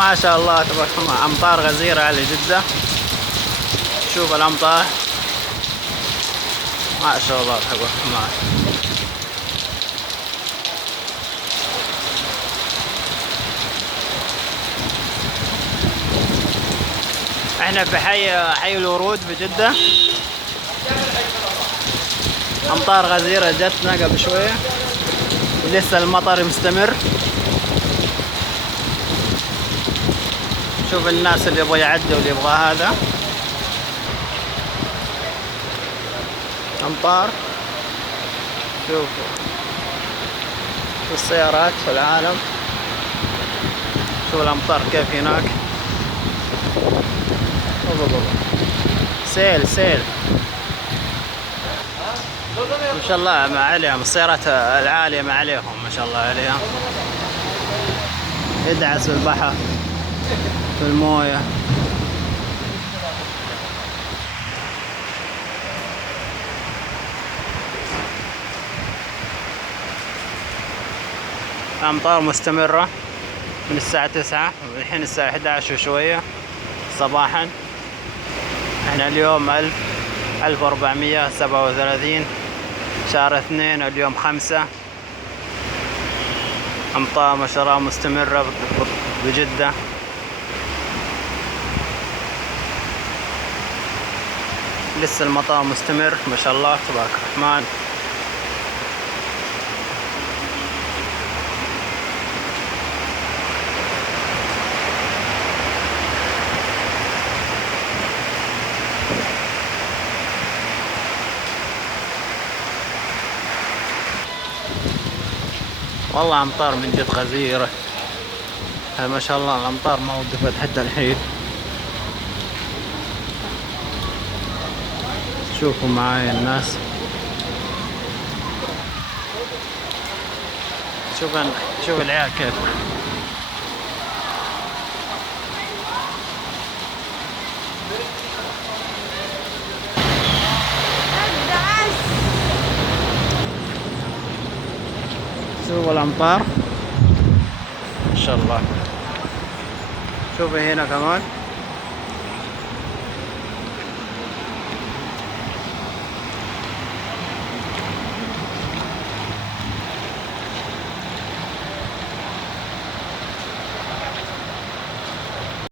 ما شاء الله تبارك الله، أمطار غزيرة على جدة. شوف الأمطار ما شاء الله تبارك الله. احنا في حي الورود بجدة. أمطار غزيرة جتنا قبل شوية ولسه المطر مستمر. شوف الناس اللي يبغى يعدي واللي يبغى هذا. أمطار. شوفوا السيارات في العالم. شوف الأمطار كيف هناك. سيل سيل ما شاء الله ما عليهم، السيارات العالية ما عليهم ما شاء الله عليها. يدعس في البحر في الموية. أمطار مستمرة من الساعة 9 والحين الساعة 11 وشوية صباحا. احنا اليوم 1437 شهر 2 اليوم 5. أمطار ما شاء الله مستمرة بجدة. لسه المطار مستمر ما شاء الله تبارك الرحمن. والله أمطار من جد غزيرة ما شاء الله. الأمطار ما وقفت حتى الحين. شوفوا معايا الناس. شوف العيال كيف. شوفوا الأمطار ما شاء الله. شوفوا هنا كمان.